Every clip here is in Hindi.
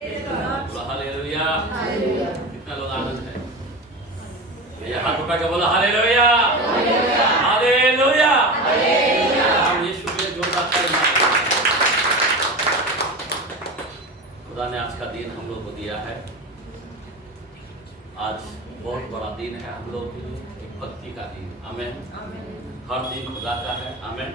हालेलुया। कितना लोग आनंद है, ये हाथ उठा के बोला हालेलुया हालेलुया। हम यीशु के जोरदार ताली। खुदा ने आज का दिन हम लोग को दिया है। आज बहुत बड़ा दिन है हम लोग के लिए, एक भक्ति का दिन। आमीन। हर दिन खुदा का है। आमीन।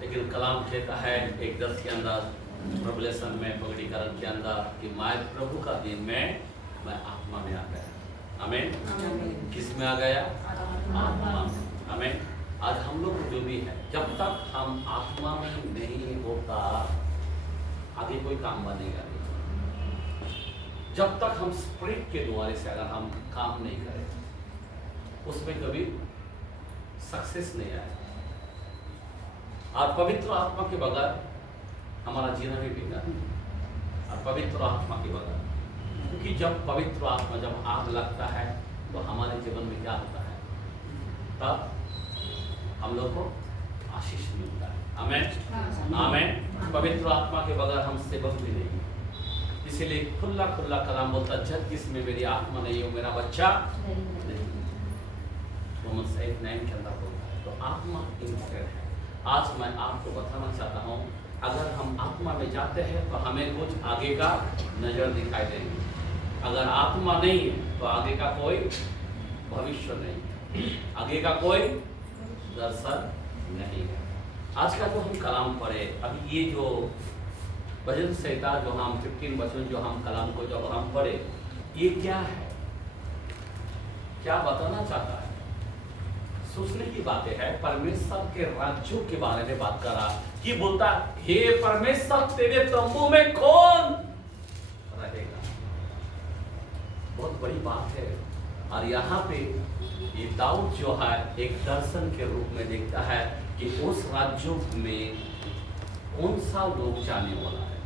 लेकिन कलाम कहता है 1:10 के अंदर, रेवलेशन में, पगड़ीकरण के अंदर, कि मैं प्रभु का दिन में मैं आत्मा में आ गया। आमीन। किस में आ गया? आत्मा में। आमीन। आज हम लोग जो भी है, जब तक हम आत्मा में नहीं होता आगे कोई काम बनेगा नहीं। जब तक हम स्पिरिट के द्वारे से अगर हम काम नहीं करें उसमें कभी सक्सेस नहीं आएगा। और पवित्र आत्मा के बगैर हमारा जीना भी बेकार है। और पवित्र आत्मा के बगैर, क्योंकि जब पवित्र आत्मा जब आग लगता है तो हमारे जीवन में क्या होता है? तब हम लोग को आशीष मिलता है। आमीन आमीन। पवित्र आत्मा के बगैर हम सेवक भी नहीं। इसीलिए खुला खुला कलाम बोलता, जब जिसमें मेरी आत्मा नहीं हो मेरा बच्चा नहीं। रोमन्स 8:9 के अंदर बोलता है। तो आत्मा इम्पोर्टेंट है। आज मैं आपको बताना चाहता हूँ, अगर हम आत्मा में जाते हैं तो हमें कुछ आगे का नजर दिखाई देंगे। अगर आत्मा नहीं है तो आगे का कोई भविष्य नहीं, आगे का कोई दर्शन नहीं है। आज का जो हम कलाम पढ़े, अभी ये जो भजन संहिता जो हम 15 वचन जो हम कलाम को जब हम पढ़े, ये क्या है, क्या बताना चाहता है? सोचने की बातें है। परमेश्वर के राज्यों के बारे में बात कर रहा, कि बोलता, हे परमेश्वर तेरे तंबू में कौन रहेगा। बहुत बड़ी बात है। और यहाँ पे ये दाऊद जो है एक दर्शन के रूप में देखता है कि उस राज्यों में कौन सा लोग जाने वाला है।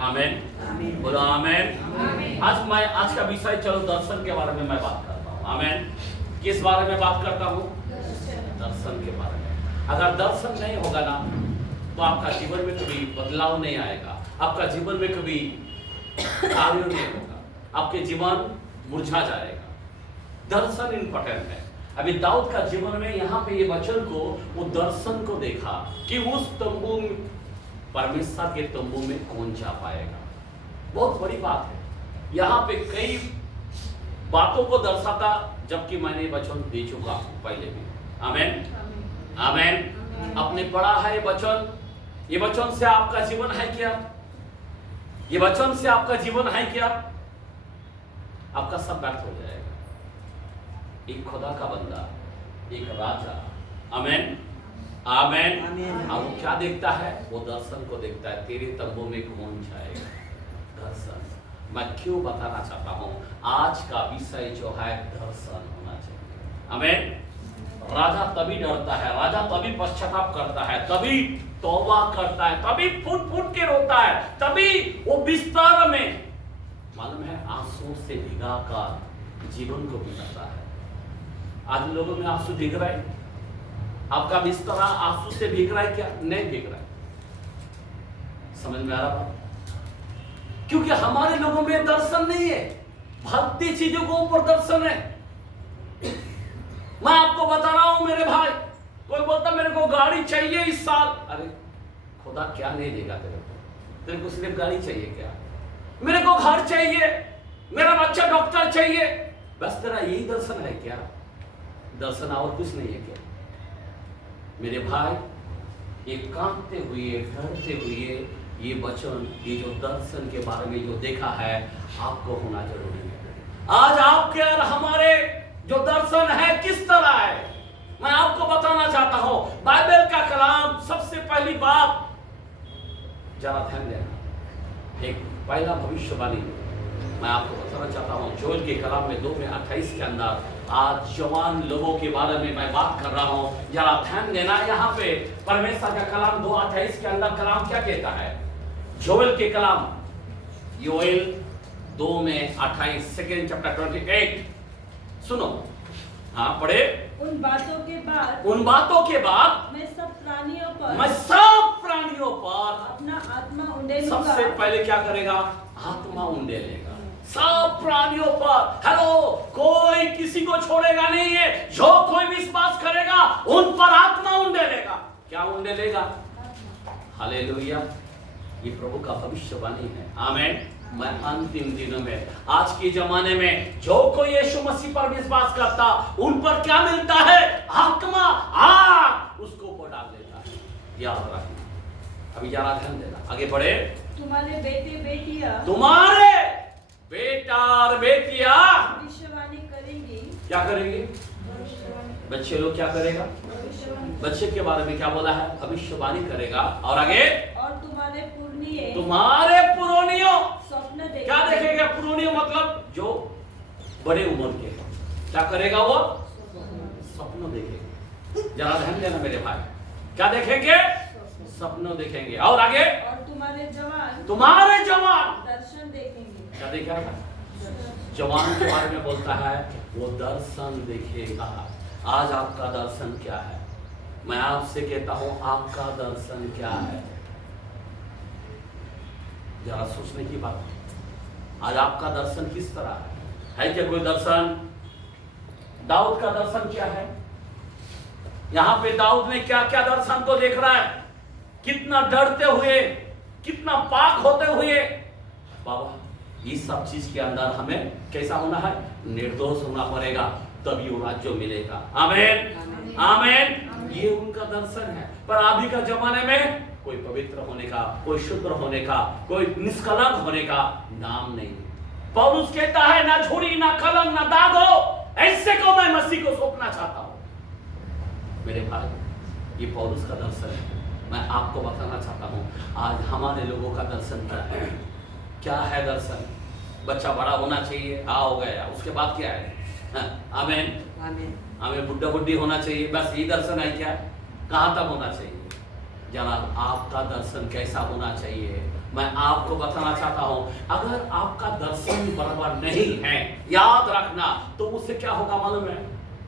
आमीन। बोलो आमीन। आज का विषय, चलो दर्शन के बारे में मैं बात करता हूँ। आमीन। किस बारे में बात करता हूँ? दर्शन के बारे में। अगर दर्शन नहीं होगा ना तो आपका जीवन में कभी बदलाव नहीं आएगा, आपका जीवन में कभी कार्य नहीं होगा, आपके जीवन मुरझा जाएगा। दर्शन इंपॉर्टेंट है। अभी दाऊद का जीवन में यहाँ पे ये वचन को, वो दर्शन को देखा कि उस तंबू, परमेश्वर के तंबू में कौन जा पाएगा। बहुत बड़ी बात है। यहाँ पे कई बातों को दर्शाता, जबकि मैंने वचन दे चुका हूं पहले भी। आमीन आमीन। आपने पढ़ा है ये वचन। ये वचन से आपका जीवन है क्या? ये वचन से आपका जीवन है क्या? आपका सब व्यर्थ हो जाएगा। एक खुदा का बंदा, एक राजा। आमीन आमीन। और वो क्या देखता है? वो दर्शन को देखता है। तेरे तंबू में कौन जाएगा? दर्शन। मैं क्यों बताना चाहता हूं, आज का विषय जो है दर्शन होना चाहिए। आमीन। राजा तभी डरता है, राजा तभी पश्चाताप करता है, तभी तौबा करता है, तभी फूट फूट के रोता है, तभी वो बिस्तर में, मालूम है, आंसू से भिगा कर जीवन को बिताता है। आज लोगों में आंसू भीग रहा है? आपका बिस्तरा आंसू से भीग रहा है क्या? नहीं भीग रहा है। समझ में आ रहा है? क्योंकि हमारे लोगों में दर्शन नहीं है। भक्ति चीजों को ऊपर दर्शन है। मैं आपको बता रहा हूं मेरे भाई, कोई बोलता मेरे को गाड़ी चाहिए इस साल। अरे खुदा क्या नहीं देगा तेरे को? तेरे को सिर्फ गाड़ी चाहिए क्या? मेरे को घर चाहिए, मेरा बच्चा डॉक्टर चाहिए, बस तेरा यही दर्शन है क्या? दर्शन और कुछ नहीं है क्या? मेरे भाई, ये कांपते हुए, डरते हुए ये वचन, ये जो दर्शन के बारे में जो देखा है, आपको होना जरूरी है। आज आपके और हमारे जो दर्शन है किस तरह है, मैं आपको बताना चाहता हूं। बाइबल का कलाम, सबसे पहली बात जरा ध्यान देना। एक पहला भविष्यवाणी मैं आपको बताना चाहता हूं। जोएल के कलाम में 2:28 के अंदर, आज जवान लोगों के बारे में मैं बात कर रहा हूं, जरा ध्यान देना। यहाँ पे परमेश्वर का कलाम 2:28 के अंदर कलाम क्या कहता है? जोएल के कलाम, योएल 2:28, 2 चैप्टर 28। सुनो। हाँ पढ़े। उन बातों के बाद मैं सब प्राणियों पर अपना आत्मा उंडेलूंगा। सबसे पहले क्या करेगा? आत्मा उंडेलेगा सब प्राणियों पर। हेलो, कोई किसी को छोड़ेगा नहीं है। जो कोई विश्वास करेगा उन पर आत्मा उंडेलेगा। क्या उंडेलेगा? हालेलुया। ये प्रभु का भविष्यवाणी है। आमीन। मैं अंतिम दिनों में, आज के जमाने में जो कोई यीशु मसीह पर विश्वास करता, उन पर क्या मिलता है? आत्मा, आग उसको ऊपर डाल देता है। याद रखना। अभी जरा ध्यान देना, आगे बढ़े। तुम्हारे बेटा और बेटियां भविष्यवाणी करेंगी। क्या करेंगे? बच्चे लोग क्या करेगा? बच्चे के बारे में क्या बोला है? भविष्यवाणी करेगा। और आगे? और तुम्हारे पुरोनियों स्वप्न देखेंगे। क्या देखेंगे? पुरोनियों मतलब जो बड़े उम्र के। क्या करेगा वो? स्वप्न देखेंगे। जरा ध्यान देना मेरे भाई। क्या देखेंगे? स्वप्न देखेंगे। और आगे? और तुम्हारे जवान दर्शन देखेंगे। क्या देखेगा? जवान के बारे में बोलता है वो दर्शन देखेगा। आज आपका दर्शन क्या है? मैं आपसे कहता हूं, आपका दर्शन क्या है? जरा सोचने की बात। आज आपका दर्शन किस तरह है क्या कोई दर्शन? दाऊद का दर्शन क्या है? यहां पे दाऊद ने क्या क्या दर्शन को देख रहा है? कितना डरते हुए, कितना पाक होते हुए। बाबा, इस सब चीज के अंदर हमें कैसा होना है? निर्दोष होना पड़ेगा, तभी वो राज्य मिलेगा। आमीन, आमीन। ये उनका दर्शन है। पर अभी का जमाने में कोई पवित्र होने का, कोई शुद्ध होने का, कोई निष्कलंक होने का नाम नहीं। पौलुस कहता है ना झूठी, ना कलंक, ना दाग हो, ऐसे को मैं मसीह को सौंपना चाहता हूं। मेरे भाई, ये पौलुस का दर्शन है। मैं आपको बताना चाहता हूं, आज हमारे लोगों का दर्शन क्या है? क्या है दर्शन? बच्चा बड़ा होना चाहिए, हो गया, उसके बाद क्या है? आमीन, आमीन। बुड्ढा बुड्ढी होना चाहिए, बस ये दर्शन है क्या? कहां तक होना चाहिए? जनाब, आपका दर्शन कैसा होना चाहिए? मैं आपको बताना चाहता हूं, अगर आपका दर्शन बराबर नहीं है, याद रखना, तो उससे क्या होगा मालूम है?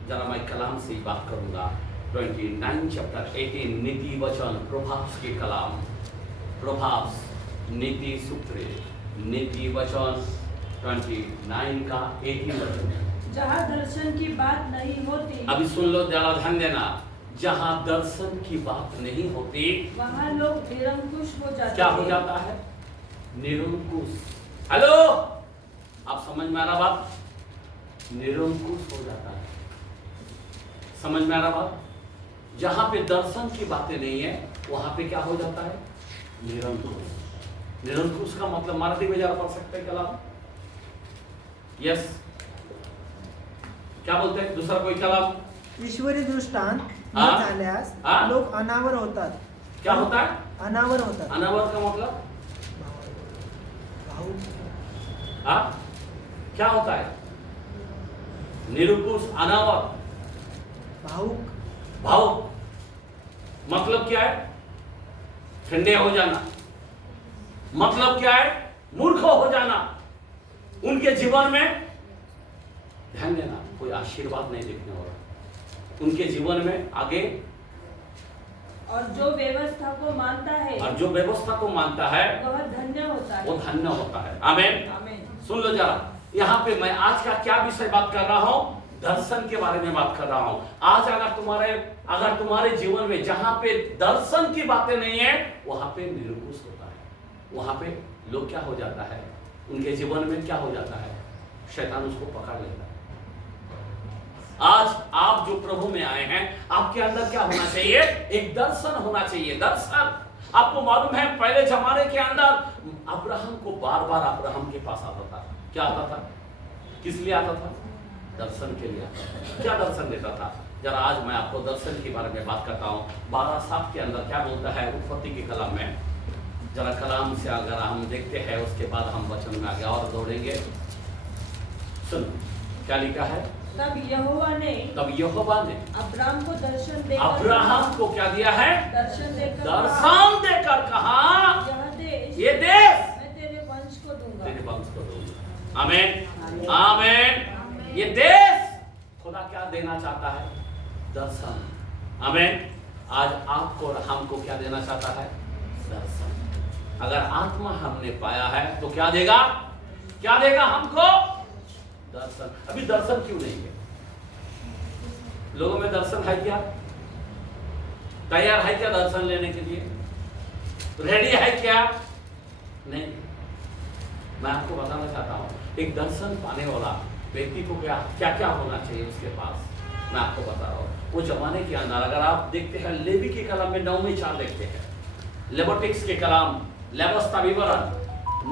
जरा मैं कलाम से ही बात करूंगा। 29 चैप्टर 18 नीति वचन प्रोभाब्स के कलाम, प्रोभाब्स नीति सूत्र, नीति वचन 29 का 18 वचन। जहाँ दर्शन की बात नहीं होती, अभी सुन लो, जरा ध्यान देना। जहाँ दर्शन की बात नहीं होती, वहाँ लोग निरंकुश हो जाते हैं। क्या हो जाता है? निरंकुश। हेलो, आप समझ में आ रहा बात? निरंकुश हो जाता है। समझ में आ रहा बात? जहां पे दर्शन की बातें नहीं है, वहां पे क्या हो जाता है? निरंकुश। निरंकुश का मतलब मराठी में जरा पढ़ सकते हैं कलाम? यस, क्या बोलते हैं? दूसरा कोई कलाम? ईश्वरी दृष्टांत न झाल्यास लोक अनावर होतात। क्या होता है? अनावर होतात। अनावर का मतलब? क्या होता है? निरंकुश, अनावर, भावुक। भावुक मतलब क्या है? ठंडे हो जाना। मतलब क्या है? मूर्ख हो जाना। उनके जीवन में ध्यान देना, कोई आशीर्वाद नहीं देखने वाला उनके जीवन में आगे। और जो व्यवस्था को मानता है, वह धन्य होता है। वो धन्य होता है। आमीन, आमीन। सुन लो जरा, यहाँ पे मैं आज का क्या विषय बात कर रहा हूँ? दर्शन के बारे में बात कर रहा हूँ। आज अगर तुम्हारे जीवन में जहां पे दर्शन की बातें नहीं है, वहां पे निरंकुश होता है। वहां पे लोग क्या हो जाता है? उनके जीवन में क्या हो जाता है? शैतान उसको पकड़ लेता है। आज आप जो प्रभु में आए हैं, आपके अंदर क्या होना चाहिए? एक दर्शन होना चाहिए। दर्शन। आपको मालूम है, पहले जमाने के अंदर अब्राहम को बार बार अब्राहम के पास आता था। क्या आता था? किस लिए आता था? दर्शन के लिए आता था। क्या दर्शन देता था? जरा आज मैं आपको दर्शन के बारे में बात करता हूँ। 12:7 के अंदर क्या बोलता है उत्पत्ति के कलाम में? जरा कलाम से अगर हम देखते हैं, उसके बाद हम वचन में आगे और दौड़ेंगे। सुन, क्या लिखा है? तब यहोवा ने अब्राहम को दर्शन देकर, अब्राहम को क्या दिया है? दर्शन देकर कहा, ये देश मैं तेरे वंश को दूंगा। आमीन, आमीन। ये देश खुदा क्या देना चाहता है? दर्शन। आमीन। आज आपको और हमको क्या देना चाहता है? दर्शन। अगर आत्मा हमने पाया है तो क्या देगा? क्या देगा हमको? दर्शन। अभी दर्शन क्यों नहीं है? लोगों में दर्शन है क्या? तैयार है क्या दर्शन लेने के लिए? रेडी है क्या? नहीं। मैं आपको बताना चाहता हूं, एक दर्शन पाने वाला व्यक्ति को क्या क्या क्या होना चाहिए उसके पास, मैं आपको बता रहा हूं। वो जमाने के अंदर अगर आप देखते हैं, लेवी के कलाम में 9 में 4 देखते हैं, लेविटिक्स के कलाम लेवस्ता विवरण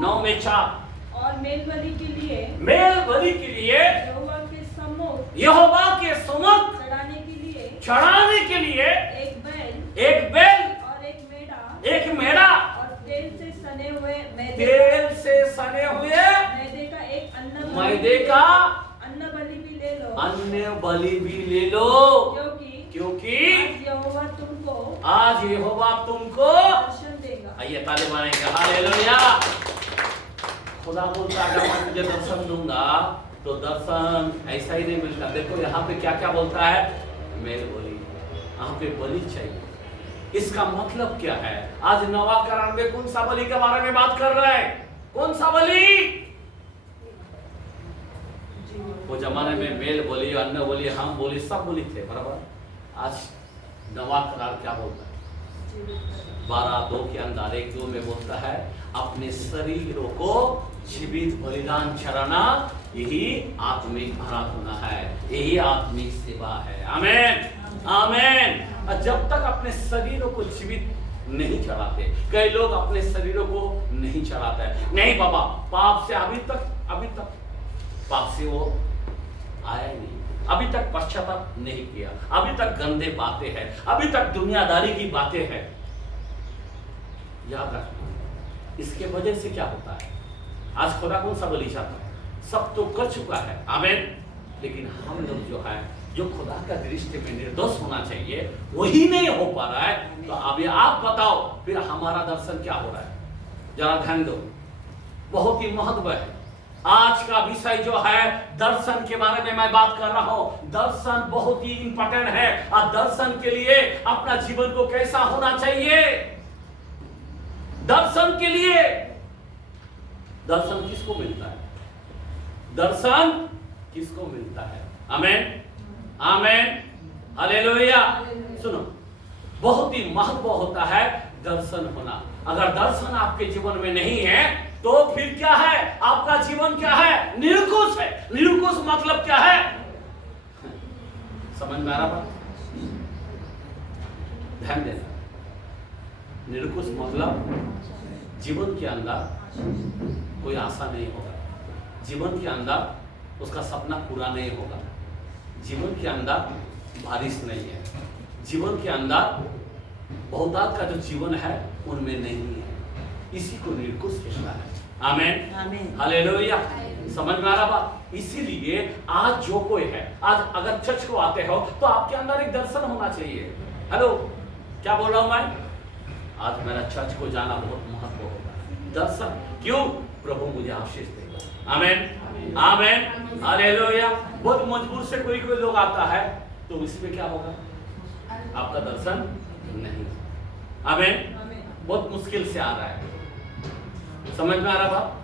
9 में 4, और मेल बलि के लिए यहोवा के सम्मुख चढ़ाने के लिए एक बैल और एक मेढ़ा और तेल से सने हुए मैदे का अन्न बलि भी ले लो, क्योंकि आज यहोवा तुमको दर्शन देगा। आइए ताली मारेंगे, हालेलुया। खुदा बोलता है अगर मैं तुझे दर्शन दूंगा तो दर्शन ऐसा ही नहीं मिलता। देखो यहाँ पे क्या क्या बोलता है? मेल बलि। यहाँ पे बलि चाहिए। इसका मतलब क्या है? आज नवा करार में कौन सा बलि के बारे में बात कर रहा है? कौन सा बलि? वो जमाने में मेल बोली, अन्न बोली, हम बोली, सब बोली थे, बराबर। आज नवा करार क्या बोलता है? 12:2 के अंदर 1:2 में बोलता है, अपने शरीरों को जीवित बलिदान चढ़ाना यही आत्मिक आराधना है, यही आत्मिक सेवा है। आमीन, आमीन। जब तक अपने शरीरों को जीवित नहीं चढ़ाते, कई लोग अपने शरीरों को नहीं चढ़ाते, नहीं बाबा, पाप से अभी तक पाप से वो आया नहीं, अभी तक पश्चाताप नहीं किया, अभी तक गंदे बातें हैं, अभी तक दुनियादारी की बातें हैं। याद रखना, इसके वजह से क्या होता है? आज खुदा कौन सा बलि चाहता है? सब तो कर चुका है, आमीन। लेकिन हम लोग जो है, जो खुदा का दृष्टि में निर्दोष होना चाहिए, वही नहीं हो पा रहा है। तो अभी आप बताओ, फिर हमारा दर्शन क्या हो रहा है? जरा ध्यान दो, बहुत ही महत्व है। आज का विषय जो है दर्शन के बारे में मैं बात कर रहा हूं। दर्शन बहुत ही इंपॉर्टेंट है। और दर्शन के लिए अपना जीवन को कैसा होना चाहिए? दर्शन के लिए, दर्शन किसको मिलता है? दर्शन किसको मिलता है? आमीन, आमीन, हालेलुया। सुनो, बहुत ही महत्व होता है दर्शन होना। अगर दर्शन आपके जीवन में नहीं है तो फिर क्या है? आपका जीवन क्या है? निरंकुश है। निरंकुश मतलब क्या है? समझ में आ रहा बात? ध्यान देना, निरंकुश मतलब जीवन के अंदर कोई आशा नहीं होगा, जीवन के अंदर उसका सपना पूरा नहीं होगा, जीवन के अंदर बारिश नहीं है, जीवन के अंदर बहुतायत का जो जीवन है उनमें नहीं है। इसी को निरंकुश कहता है। आमीन, आमीन, हालेलुया। समझ में आ रहा बात? इसीलिए आज जो कोई है, आज अगर चर्च को आते हो तो आपके अंदर एक दर्शन होना चाहिए। हेलो, क्या बोल रहा हूं मैं? आज मेरा चर्च को जाना बहुत महत्व होगा। दर्शन क्यों? प्रभु मुझे आशीष देगा। आमीन, आमीन, हालेलुया। बहुत मजबूर से कोई लोग आता है तो इसमें क्या होगा? आपका दर्शन नहीं। आमीन, बहुत मुश्किल से आ रहा है। समझ में आ रहा बात?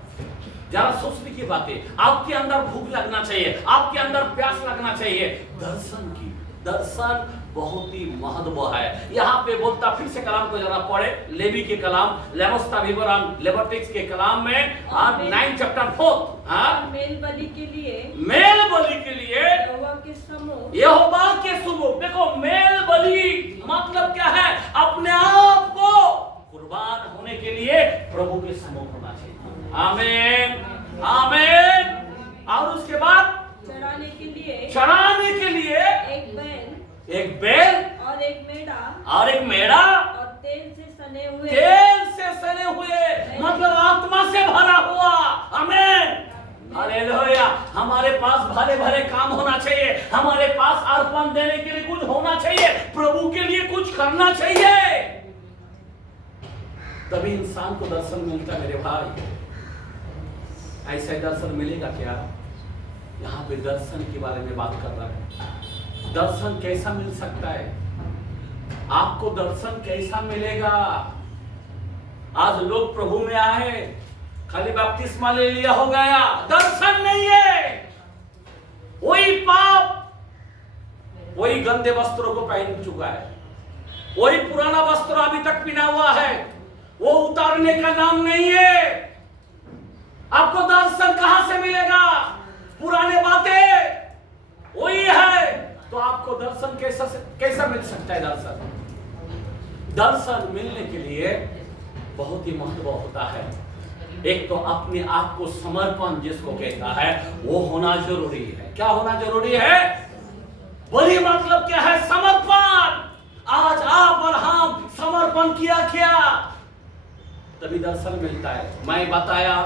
जरा सोचने की बातें। आपके अंदर भूख लगना चाहिए, आपके अंदर प्यास लगना चाहिए दर्शन की। दर्शन बहुत ही महत्व है। यहाँ पे बोलता, फिर से कलाम को जरा पढ़े, लेवी के कलाम, लेवस्ता विवरण, लेविटिक्स के कलाम में 9 चैप्टर 4। मेल बलि के लिए यहोवा के सम्मुख। देखो, मेल बलि मतलब क्या है? अपने आप को कुर्बान होने के लिए प्रभु के सम्मुख होना चाहिए। आमीन, आमीन। और उसके बाद चढ़ाने के लिए एक बैल और एक मेढ़ा और तेल से सने हुए मतलब आत्मा से भरा हुआ। आमीन, हालेलुया। हमारे पास भले भले काम होना चाहिए, हमारे पास अर्पण देने के लिए कुछ होना चाहिए, प्रभु के लिए कुछ करना चाहिए, तभी इंसान को दर्शन मिलता है। मेरे भाई, ऐसा दर्शन मिलेगा क्या? यहाँ पे दर्शन के बारे में बात कर रहा है। दर्शन कैसा मिल सकता है? आपको दर्शन कैसा मिलेगा? आज लोग प्रभु में आए, खाली बपतिस्मा ले लिया हो गया, दर्शन नहीं है। वही पाप, वही गंदे वस्त्रों को पहन चुका है, वही पुराना वस्त्र अभी तक पहना हुआ है, वो उतारने का नाम नहीं है। आपको दर्शन कहां से मिलेगा? पुराने बातें वही है, तो आपको दर्शन कैसा मिल सकता है? दर्शन मिलने के लिए बहुत ही महत्व होता है। एक तो अपने आप को समर्पण जिसको कहता है वो होना जरूरी है। क्या होना जरूरी है? बड़ी मतलब क्या है? समर्पण। आज आप और हम समर्पण किया क्या, तभी दर्शन मिलता है। मैं बताया,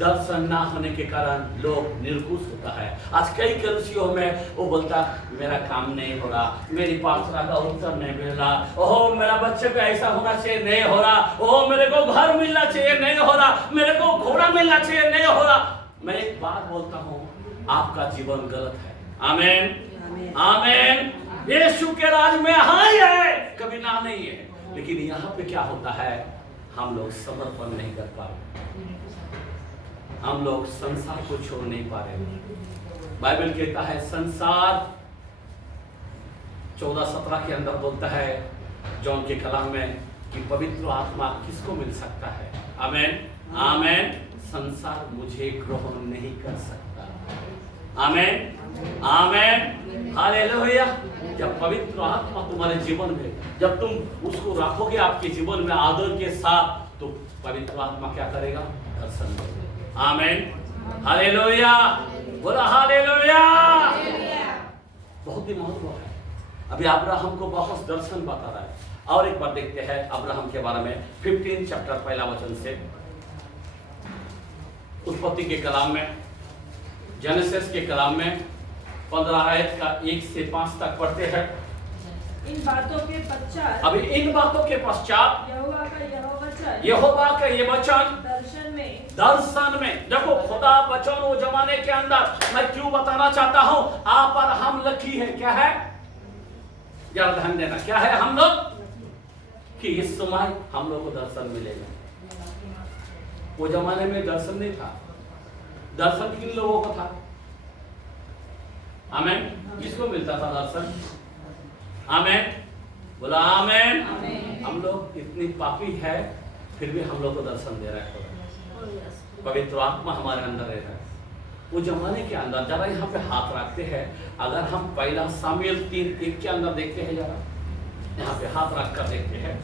दर्शन ना होने के कारण लोग निर्कुश होता है। आज कई कलिसियों में वो बोलता मेरा काम नहीं हो रहा, मेरी प्रार्थना का उत्तर नहीं मिल रहा, ओह मेरा बच्चे को ऐसा होना चाहिए नहीं हो रहा, ओह मेरे को घर मिलना चाहिए नहीं हो रहा, मेरे को घोड़ा मिलना चाहिए नहीं हो रहा। मैं एक बात बोलता हूँ, आपका जीवन गलत है। आमीन आमीन। यीशु के राज में हाँ ही है, कभी ना नहीं है। लेकिन यहाँ पे क्या होता है, हम लोग समर्पण नहीं कर पा रहे, हम लोग संसार को छोड़ नहीं पा रहे। बाइबल कहता है संसार 14:17 के अंदर बोलता है जॉन के कलाम में कि पवित्र आत्मा किसको मिल सकता है? आमीन आमीन। संसार मुझे ग्रहण नहीं कर सकता। आमीन आमीन हालेलुया। जब पवित्र आत्मा तुम्हारे जीवन में, जब तुम उसको रखोगे आपके जीवन में आदर के साथ, तो पवित्र आत्मा क्या करेगा? दर्शन देगा। आमीन हालेलुया। बोला हालेलुया। बहुत ही महत्व है। अभी अब्राहम को बहुत दर्शन बता रहा है। और एक बार देखते हैं अब्राहम के बारे में 15 चैप्टर पहला वचन से। उत्पत्ति के कलाम में, जेनेसिस के कलाम में 15 आयत का 1 से 5 तक पढ़ते हैं। इन बातों के पश्चात, अभी इन बातों के पश्चात यहोवा का ये वचन दर्शन में, देखो खुदा वचन वो जमाने के अंदर, मैं क्यों बताना चाहता हूं, आप और हम लकी है। क्या है? जरा ध्यान देना, क्या है हम लोग? कि इस समय हम लोग को दर्शन मिलेगा। वो जमाने में दर्शन नहीं था। दर्शन किन लोगों को था? आमीन। किसको मिलता था दर्शन? आमीन। बोला आमीन। हम लोग इतनी पापी है, फिर भी हम लोग को दर्शन दे रहा है। पवित्र आत्मा हमारे अंदर रह रहा है। वो जमाने के अंदर जरा यहाँ पे हाथ रखते हैं। अगर हम पहला सामुएल 3:1 के अंदर देखते हैं, जरा यहाँ पे हाथ रख कर देखते हैं।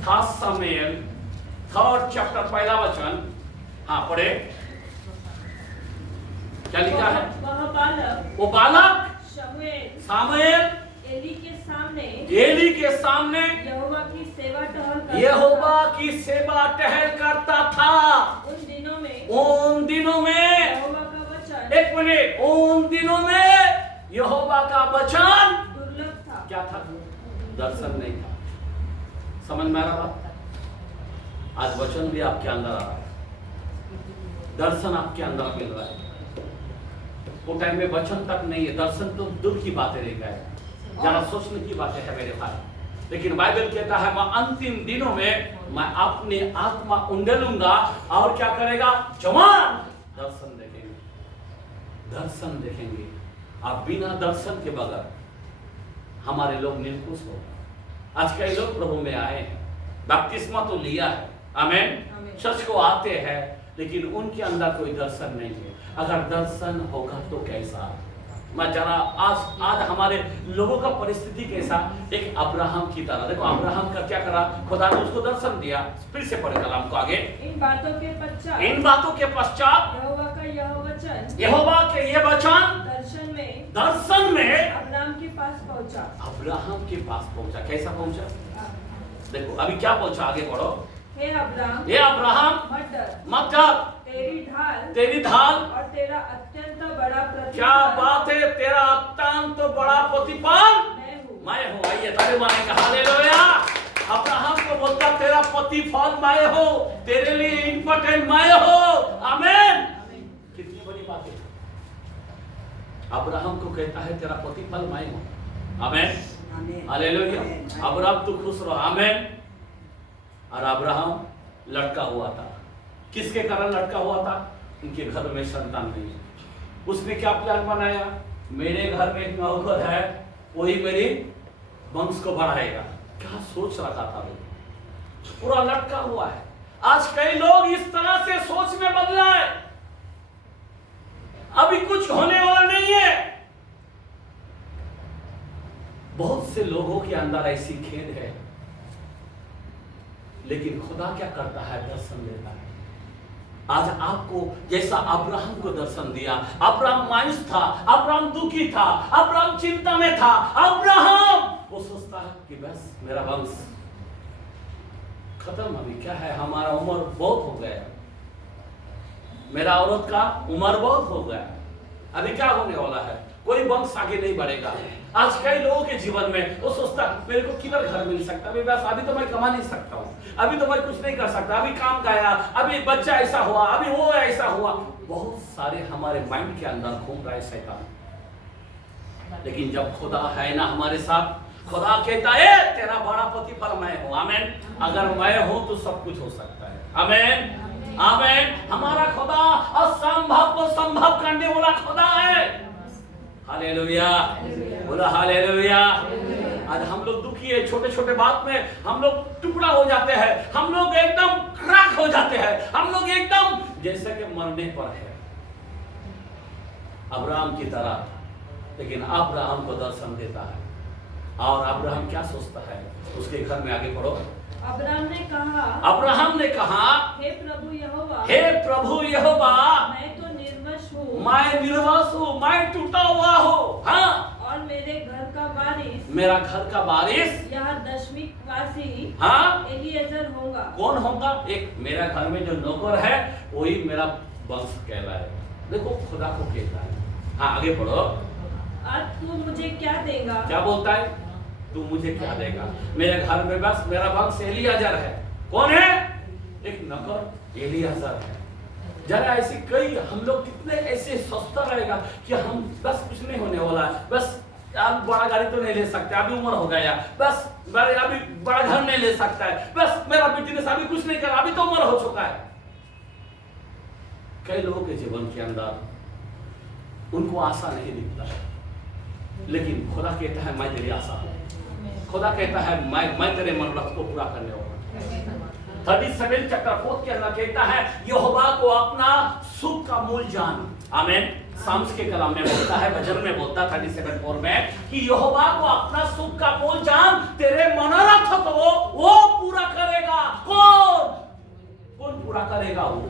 फर्स्ट सामुएल 3rd चैप्टर पहला वचन। हाँ पढ़े, क्या लिखा है? वो बालक सामुएल एली के सामने यहोवा की सेवा टहल करता था। उन दिनों में यहोवा का वचन, एक मिनट, उन दिनों में यहोवा का वचन दुर्लभ था। क्या था? दर्शन नहीं था। समझ में आ रहा बात? आज वचन भी आपके अंदर आ रहा है, दर्शन आपके अंदर मिल रहा है। वो टाइम में वचन तक नहीं है, दर्शन तो दूर की बातें रह गए, जरा सोचने की बातें है मेरे भाई। लेकिन बाइबल कहता है मैं अंतिम दिनों में मैं अपनी आत्मा उंडेलूंगा और क्या करेगा? जवान दर्शन देखेंगे, दर्शन देखेंगे। अब बिना दर्शन के बगैर हमारे लोग निर्कुश हो। आज कई लोग प्रभु में आए हैं, बपतिस्मा तो लिया है, आमीन, चर्च को आते हैं, लेकिन उनके अंदर कोई दर्शन नहीं है। अगर दर्शन होगा तो कैसा? मैं जरा आज हमारे लोगों का परिस्थिति कैसा? एक अब्राहम की तरह। देखो अब्राहम का क्या करा, खुदा ने उसको दर्शन दिया। फिर से पढ़े कलाम को आगे। इन बातों के पश्चात यहोवा का यहोवा के ये वचन दर्शन में अब्राहम के पास पहुंचा। अब्राहम के पास पहुंचा। कैसा पहुंचा? देखो अभी क्या पहुंचा, आगे पढ़ो। हे अब्राहम मत डर, तेरी ढाल और तेरा अत्यंत बड़ा प्रतिफल। क्या बात है, तेरा अत्यंत बड़ा प्रतिफल मैं हूँ। आइए ताली मारेंगे, हालेलुया। अब्राहम को बोलता तेरा प्रतिफल मैं हो, तेरे लिए इम्पोर्टेंट मैं हो। आमीन। कितनी बड़ी बात है। अब्राहम को कहता है तेरा प्रतिफल मैं हूं। आमेन, हालेलुया। अब्राहम तू खुश रहो, आमेन। और अब्राहम लटका हुआ था। किसके कारण लटका हुआ था? उनके घर में संतान नहीं है। उसने क्या प्लान बनाया? मेरे घर में एक नौकर है, वही मेरी वंश को बढ़ाएगा। क्या सोच रखा था वो? पूरा लटका हुआ है। आज कई लोग इस तरह से सोच में बदला है, अभी कुछ होने वाला नहीं है। बहुत से लोगों के अंदर ऐसी खेद है, लेकिन खुदा क्या करता है? दर्शन देता है। आज आपको जैसा अब्राहम को दर्शन दिया। अब्राहम मायूस था, अब्राहम दुखी था, अब्राहम चिंता में था। अब्राहम वो सोचता है कि बस मेरा वंश खत्म, अभी क्या है, हमारा उम्र बहुत हो गया, मेरा औरत का उम्र बहुत हो गया, अभी क्या होने वाला है, कोई वंश आगे नहीं बढ़ेगा। आज कई लोगों के जीवन में वो सोचता मेरे को किधर घर मिल सकता है, बस अभी तो मैं कमा नहीं सकता हूँ, अभी तो मैं कुछ नहीं कर सकता, अभी काम गया, अभी बच्चा ऐसा हुआ, अभी वो ऐसा हुआ। बहुत सारे हमारे माइंड के अंदर घूम रहा है शैतान। लेकिन जब खुदा है ना हमारे साथ, खुदा कहता है तेरा बड़ा प्रतिफल मैं हूँ। आमीन। अगर मैं हूँ तो सब कुछ हो सकता है। आमीन, आमीन। हमारा खुदा असंभव को संभव करने वाला खुदा है। हालेलुया, बोला हालेलुया। आज हम लोग दुखी है, छोटे छोटे बात में हम लोग टुकड़ा हो जाते हैं, हम लोग एकदम क्रैक हो जाते हैं, हम लोग एकदम जैसे कि मरने पर है, अब्राहम की तरह। लेकिन अब्राहम को दर्शन देता है, और अब्राहम क्या सोचता है? उसके घर में आगे पढ़ो। अब्राहम ने कहा, हे प्रभु यहोवा, मैं तो निर्वंश हूँ, मैं टूटा हुआ हूँ। हाँ, और मेरे घर का वारिस यहाँ दशमिकवासी हाँ एलीएजर होगा। कौन होगा? एक मेरा घर में जो नौकर है वही मेरा वंश कहलाएगा। देखो खुदा को कहता है। हाँ आगे पढ़ो। आज तू मुझे क्या देगा? क्या बोलता है? तू मुझे क्या देगा? मेरे घर में बस मेरा वंश एलीआजर है। कौन है? एक नौकर एलीआजर है। जरा ऐसी कई हम लोग कितने ऐसे सोचता रहेगा कि हम बस कुछ नहीं होने वाला है, बस अब बड़ा गाड़ी तो नहीं ले सकते, अभी उम्र हो गया, बस अभी बड़ा घर नहीं ले सकता है, बस मेरा बिजनेस अभी कुछ नहीं कर, अभी तो उम्र हो चुका है। कई लोगों के जीवन के अंदर उनको आशा नहीं दिखता है, लेकिन खुदा कहता है मैं तेरी आशा हूं। खुदा कहता है मैं तेरे मनोरथ को पूरा करने वाला। 37 चैप्टर 4 के अंदर कहता है यहोवा को अपना सुख का मूल जान। आमीन। साम्स के कलाम में बोलता है, भजन में बोलता है 37:4 में कि यहोवा को अपना सुख का मूल जान, तेरे मनोरथ को वो पूरा करेगा। कौन पूरा करेगा? वो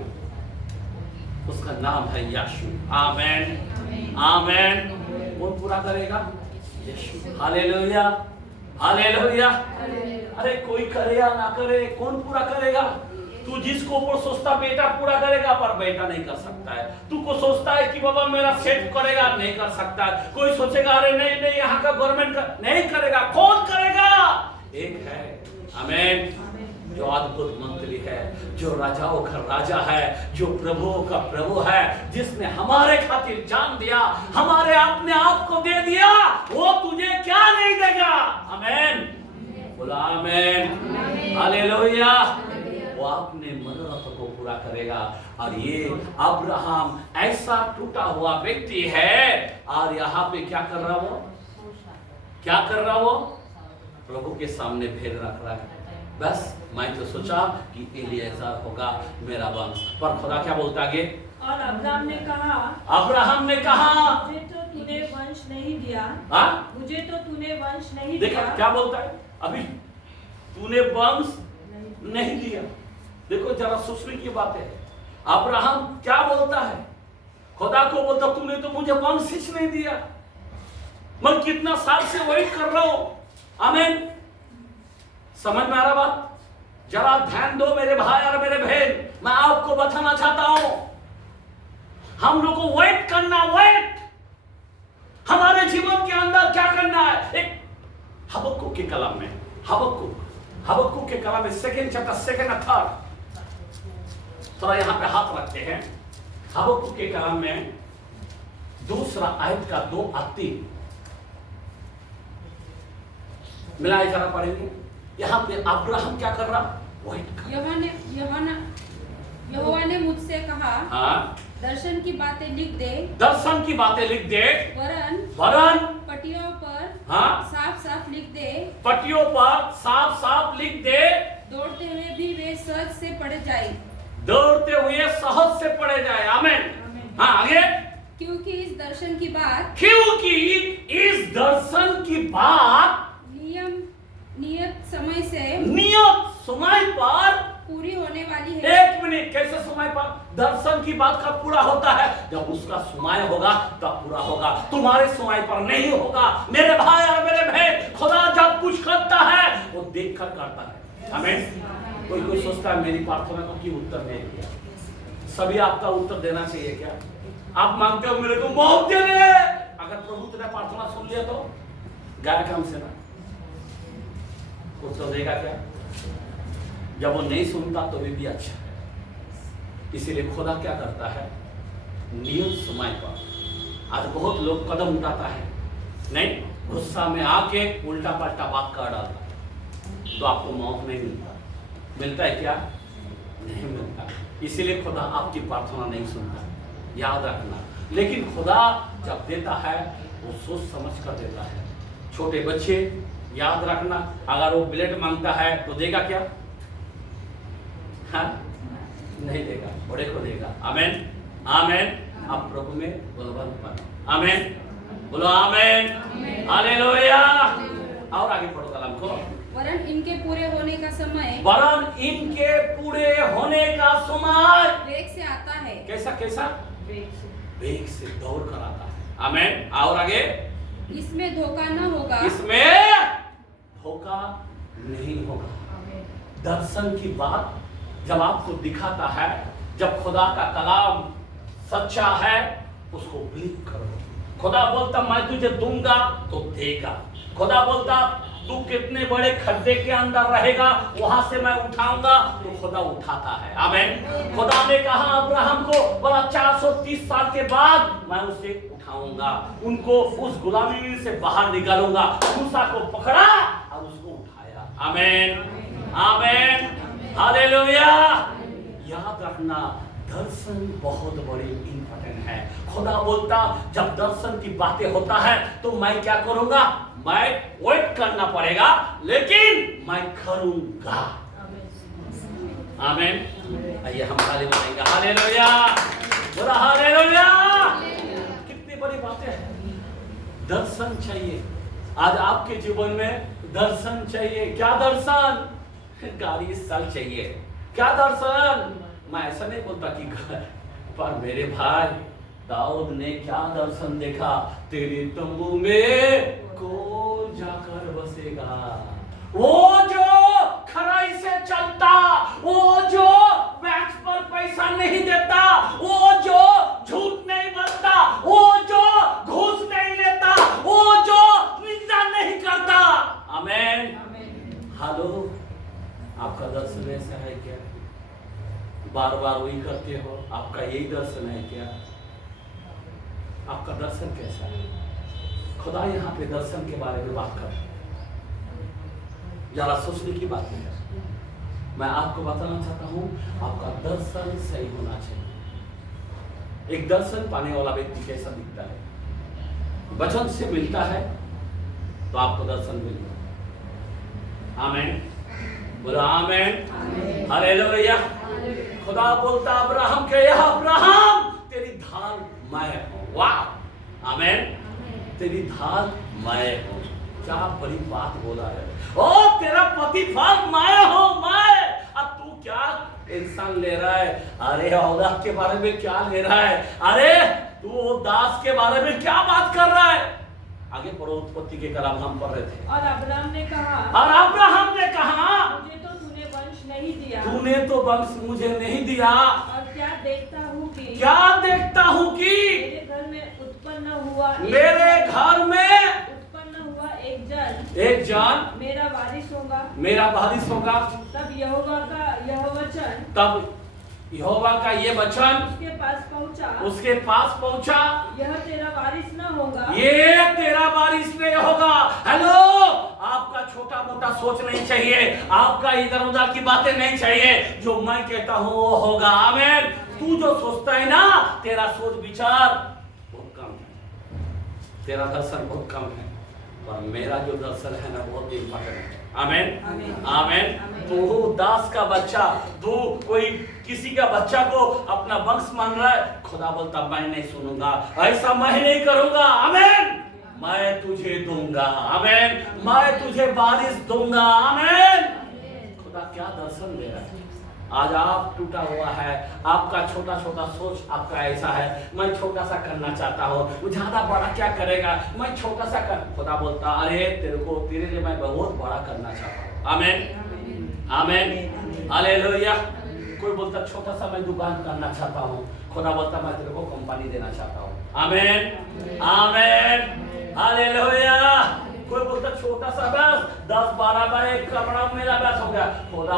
उसका नाम है यीशु। आमीन, आमीन। कौन पूरा करेगा? यीशु। हालेलुया, हालेलुया। अरे कोई करे या ना करे, कौन पूरा करेगा? तू जिसको ऊपर सोचता बेटा पूरा करेगा, पर बेटा नहीं कर सकता है। तू को सोचता है कि बाबा मेरा सेट करेगा, नहीं कर सकता है। कोई सोचेगा अरे नहीं नहीं यहाँ का गवर्नमेंट नहीं करेगा। कौन करेगा? एक है। आमीन। जो अद्भुत मंत्री है, जो राजाओं का राजा है, जो प्रभुओं का प्रभु है, जिसने हमारे खातिर जान दिया, हमारे अपने आप को दे दिया, वो तुझे क्या नहीं देगा? आमीन, बोला आमीन, हालेलुया। वो अपने मनोरथ को पूरा करेगा। और ये अब्राहम ऐसा टूटा हुआ व्यक्ति है, और यहाँ पे क्या कर रहा वो? क्या कर रहा वो? प्रभु के सामने भेद रख रहा है। बस मैं तो सोचा कि एलीआजर होगा मेरा वंश, पर खुदा क्या बोलता आगे? और अब्राहम ने कहा, मुझे तो तूने वंश नहीं दिया। मुझे तो तूने वंश नहीं दिया। देखो क्या बोलता है? अभी तूने वंश नहीं दिया। देखो जरा सोचने की बात है। अब्राहम क्या बोलता है? खुदा को बोलता तूने तो मुझे वंश ही नहीं दिया। मैं कितना साल से वेट कर रहा हूं। आमीन। समझ में आ रहा बात? जरा ध्यान दो मेरे भाई और मेरे बहन, मैं आपको बताना चाहता हूं, हम लोग को वेट करना, वेट हमारे जीवन के अंदर क्या करना है? एक हबक्कुक के कलाम में, हबक्कुक के कलाम में 2nd चैप्टर 2nd और 3rd, थोड़ा यहां पे हाथ रखते हैं। हबक्कुक के कलाम में दूसरा आयत का 2 और 3 मिलाए जरा पढ़ेंगे। यहाँ पे अब्राहम क्या कर रहा? यहोवा ने मुझसे कहा, हाँ, दर्शन की बातें लिख दे, दर्शन की बातें लिख दे, वरन पटियों पर हाँ, साफ साफ लिख दे, पटियों पर साफ साफ लिख दे, दौड़ते हुए भी वे सहज से पढ़ जाए, दौड़ते हुए सहज से पढ़े जाए। आमीन। हाँ, आगे। क्योंकि इस दर्शन की बात नियत समय पर पूरी होने वाली है। एक मिनट, कैसे समय पर? दर्शन की बात कब पूरा होता है? जब उसका समय होगा तब पूरा होगा, तुम्हारे समय पर नहीं होगा। मेरे भाई और मेरे बहन, खुदा जब कुछ करता है वो देख कर करता है। आमीन। कोई सोचता है मेरी प्रार्थना को क्यों उत्तर नहीं दिया? सभी आपका उत्तर देना चाहिए क्या? आप मांगते हो मेरे को मौत दे दे, अगर प्रभु तेरा प्रार्थना सुन लिया तो गाय काम से ना उत्तर देगा क्या? जब वो नहीं सुनता तो भी अच्छा है। इसीलिए खुदा क्या करता है? नियत समय पर। आज बहुत लोग कदम उठाता है, नहीं, गुस्सा में आके उल्टा पल्टा बात कर डालता है, तो आपको मौत नहीं मिलता है क्या? नहीं मिलता। इसीलिए खुदा आपकी प्रार्थना नहीं सुनता, याद रखना। लेकिन खुदा जब देता है वो सोच समझ कर देता है। छोटे बच्चे, याद रखना, अगर वो ब्लेड मांगता है तो देगा क्या? हाँ, नहीं देगा, बड़े को देगा। आमीन, आमीन। आप प्रभु में बलवंत बनो। आमीन, बोलो आमीन, हालेलुया। और आगे पढ़ो कलाम को। वरन इनके पूरे होने का समय, वेग से आता है। कैसा? वेग से दौड़ कर आता है। आमीन। और आगे, इसमें धोखा न होगा, इसमें धोखा नहीं होगा। दर्शन की बात जब आपको दिखाता है, जब खुदा का कलाम सच्चा है, उसको बिलीव करो। खुदा बोलता मैं तुझे दूंगा तो देगा। खुदा बोलता तू कितने बड़े खड्डे के अंदर रहेगा, वहां से मैं उठाऊंगा, तो खुदा उठाता है। आमीन। खुदा ने कहा अब्राहम को, बोला 430 साल के बाद मैं उसे उठाऊंगा, उनको उस गुलामी से बाहर निकालूंगा। मूसा को पकड़ा और उसको उठाया। आमीन, आमीन, हालेलुया। याद रखना, दर्शन बहुत बड़ी इंपॉर्टेंट है। खुदा बोलता जब दर्शन की बातें होता है तो मैं क्या करूंगा? मैं वेट करना पड़ेगा, लेकिन मैं करूंगा। आमीन। आइए हम ताली बजाएंगे। हालेलुया, बोला हालेलुया। कितनी बड़ी बातें हैं। दर्शन चाहिए। आज आपके जीवन में दर्शन चाहिए। क्या दर्शन? गाड़ी साल चाहिए। क्या दर्शन? मैं ऐसा नहीं बोलता कि पर मेरे भाई दाऊद ने क्या दर्शन देखा? तेरे तंबू में कौन जाकर बसेगा? वो जो खराई से चलता, वो जो बैंक पर पैसा नहीं देता, वो जो झूठ नहीं बोलता, वो जो घूस नहीं लेता, वो जो निंदा नहीं करता। आमीन। हेलो, आपका दर्शन ऐसा है क्या? बार बार वही करते हो, आपका यही दर्शन है क्या? आपका दर्शन कैसा है? खुदा यहाँ पे दर्शन के बारे में बात कर, जरा सोचने की बात है। मैं आपको बताना चाहता हूँ, आपका दर्शन सही होना चाहिए। एक दर्शन पाने वाला व्यक्ति कैसा दिखता है? वचन से मिलता है तो आपको दर्शन मिल गया। आमीन, बोलो आमीन, हालेलुया। खुदा बोलता अब्राहम के, यह अब्राहम तेरी ढाल मैं हूं। वाह, आमीन। तेरी ढाल मैं हूं। क्या बड़ी बात बोला है। ओ तेरा प्रतिफल मैं हूं, मैं। अब तू क्या इंसान ले रहा है? अरे औलाद के बारे में क्या ले रहा है? अरे तू दास के बारे में क्या बात कर रहा है? आगे पढ़ो, उत्पत्ति के कलाम हम पढ़ रहे थे। और अब्राहम ने कहा, मुझे तो तूने वंश नहीं दिया, तूने तो वंश मुझे नहीं दिया। और क्या देखता हूँ कि मेरे घर में उत्पन्न हुआ एक जन मेरा वारिस होगा। तब यहोवा का ये वचन उसके पास पहुंचा, यह तेरा वारिस नहीं होगा। हेलो, आपका छोटा मोटा सोच नहीं चाहिए, आपका इधर उधर की बातें नहीं चाहिए। जो मैं कहता हूं वो होगा। आमीन। तू जो सोचता है ना, तेरा सोच विचार बहुत कम है, तेरा दर्शन बहुत कम है, और मेरा जो दर्शन है ना बहुत इंपॉर्टेंट है। आमीन आमीन। तू दास का बच्चा, तू कोई किसी का बच्चा को अपना वंश मान रहा है, खुदा बोलता मैं नहीं सुनूंगा, ऐसा मैं नहीं करूंगा। आमीन। मैं तुझे दूंगा। आमीन। मैं तुझे बारिश दूंगा। आमीन। खुदा क्या दर्शन दे रहा है। आज आप टूटा हुआ है, आपका छोटा छोटा सोच आपका ऐसा है, मैं छोटा सा करना चाहता हूँ, ज्यादा बड़ा क्या करेगा, मैं छोटा सा कर। खुदा बोलता अरे तेरे लिए मैं बहुत बड़ा करना चाहता हूँ। आमीन आमीन हालेलुया। कोई बोलता छोटा सा मैं दुकान करना चाहता हूँ, खुदा बोलता मैं तेरे को कंपनी देना चाहता हूँ। आमीन आमीन हालेलुया। कोई बोलता छोटा सा बस 10-12 बार एक कमरा मेरा बस हो गया, खुदा